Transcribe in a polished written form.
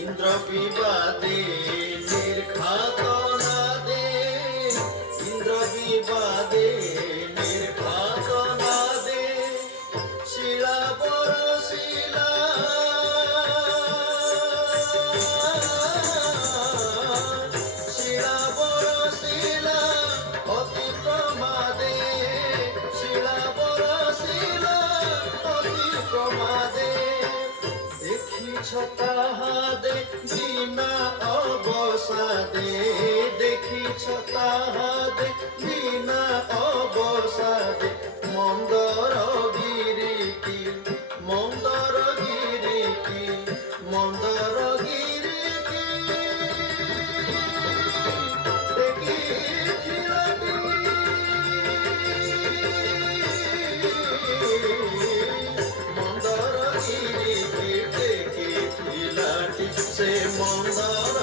ইন্দ্র বিবাদে নির্ঘাত নাদে, ইন্দ্র বিবাদে নির্ঘাত নাদে, শিলা বরশিলা শিলা বরশিলা অতি প্রমাদে, শিলা বরশিলা অতি প্রমাদে। দেখিছ তাহাদে বিনা অবসাদে, দেখিছ তাহাদে বিনা অবসাদে, মন্দর গিরিকি মন্দর গিরিকি মন্দর গিরিকি দেখিলাটি মন্দর গিরিকি দেখিলাটি, সে মন্দর